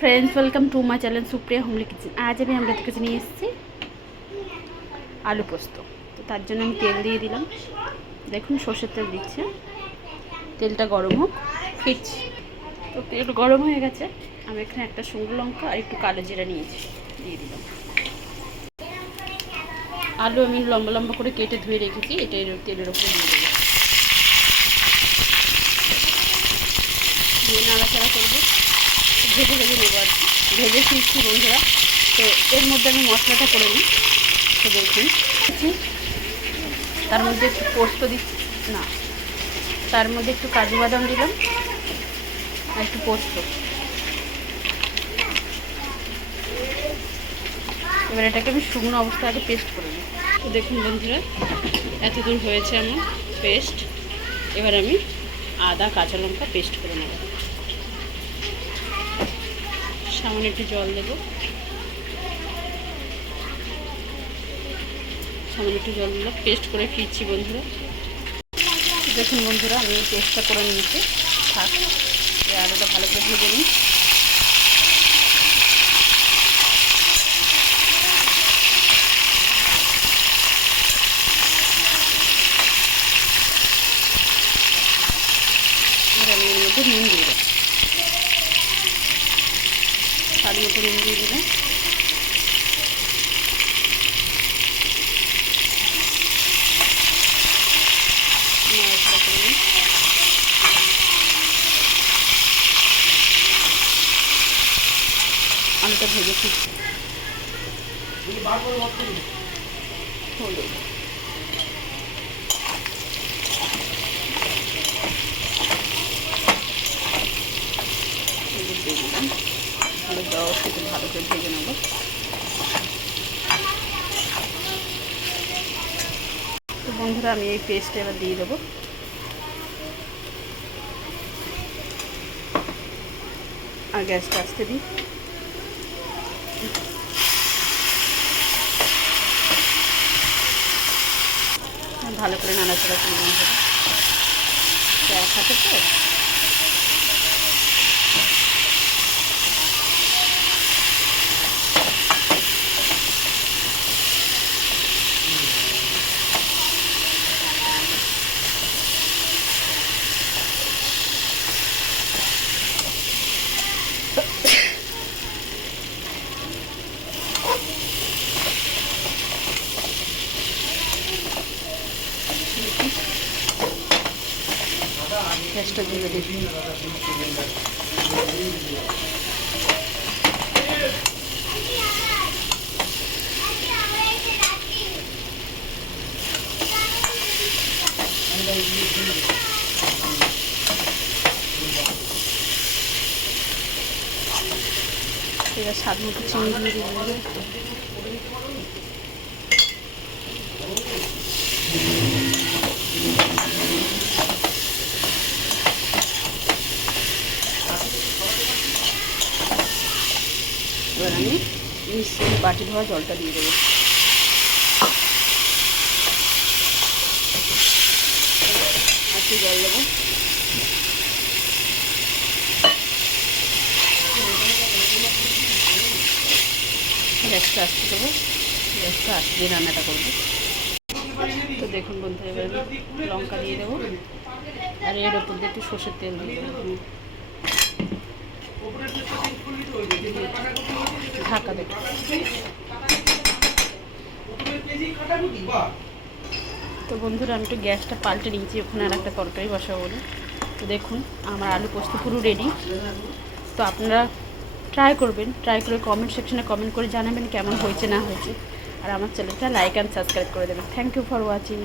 Friends, welcome to my channel Supriya homely kitchen. आज আমি আপনাদের কাছে নিয়ে এসেছি আলু পোস্ত। তো তার জন্য আমি তেল দিয়ে দিলাম। দেখুন সরষের তেল দিচ্ছে, তেলটা গরম হোক, ফিরছি। তো তেল গরম হয়ে গেছে, আমি এখানে একটা শুকনো লঙ্কা আর একটু কালো জিরা নিয়েছি, দিয়ে দিলাম। আলু আমি লম্বা লম্বা করে কেটে ধুয়ে রেখেছি, এটা তেলের উপরে দিয়ে দেবো, দিয়ে নাড়াচাড়া করবো, ভেজে ভেজে নেবো আর কি। ভেজে ফিরছি বন্ধুরা। তো এর মধ্যে আমি মশলাটা করে নিই। তো দেখুন, তার মধ্যে একটু পোস্ত দিচ্ছি, না তার মধ্যে একটু কাজু বাদাম দিলাম আর একটু পোস্ত। এবার এটাকে আমি শুকনো অবস্থায় আগে পেস্ট করে নিই। তো দেখুন বন্ধুরা, এতদূর হয়েছে আমার পেস্ট। এবার আমি আদা কাঁচা লঙ্কা পেস্ট করে নেব। সামান্য একটু জল দেবো, সামান্য একটু জল দিলাম, পেস্ট করে ফিরছি বন্ধুরা। দেখুন বন্ধুরা, আমি এই পেস্টটা করে নিয়েছি। থাক, এই আলুটা ভালো করে ভেজে নিই। এবার আমি এর মধ্যে নুন দিয়ে দেবো, স্বাদ মতো নুন দিয়ে দিলাম। আলুটা ভেজে ফিরছি। হলুদ, দিয়ে দিলাম। হলুদ দেওয়া একটু ভালো করে ভেজে নেব। তো বন্ধুরা, আমি এই পেস্টটা এবার দিয়ে দেবো। আর গ্যাসটা আস্তে দিই। ভালো করে নাড়াচাড়া করে নেব, এক হাতে তো। গ্যাসটা দিয়ে দিই। এবার স্বাদ মতো চিনি দিয়ে দিই। এবার আমি মিশিয়ে বাটি ধোয়া জলটা দিয়ে দেবো। একটু জল দেবো, গ্যাসটা আসতে দেবো, গ্যাসটা আসতে দিয়ে রান্নাটা করবো। তো দেখুন বন্ধুরা, এবার লঙ্কা দিয়ে দেবো আর এর ওপর দিয়ে একটু সর্ষের তেল দিয়ে দেবো। ঢাকা দেবো। তো বন্ধুরা, আমি একটু গ্যাসটা পাল্টে নিয়েছি, ওখানে আর একটা তরকারি বসাবো বলে। তো দেখুন, আমার আলু পোস্ত পুরো রেডি। তো আপনারা ট্রাই করবেন, ট্রাই করে কমেন্ট সেকশনে কমেন্ট করে জানাবেন কেমন হয়েছে না হয়েছে। আর আমার চ্যানেলটা লাইক অ্যান্ড সাবস্ক্রাইব করে দেবেন। Thank you for watching.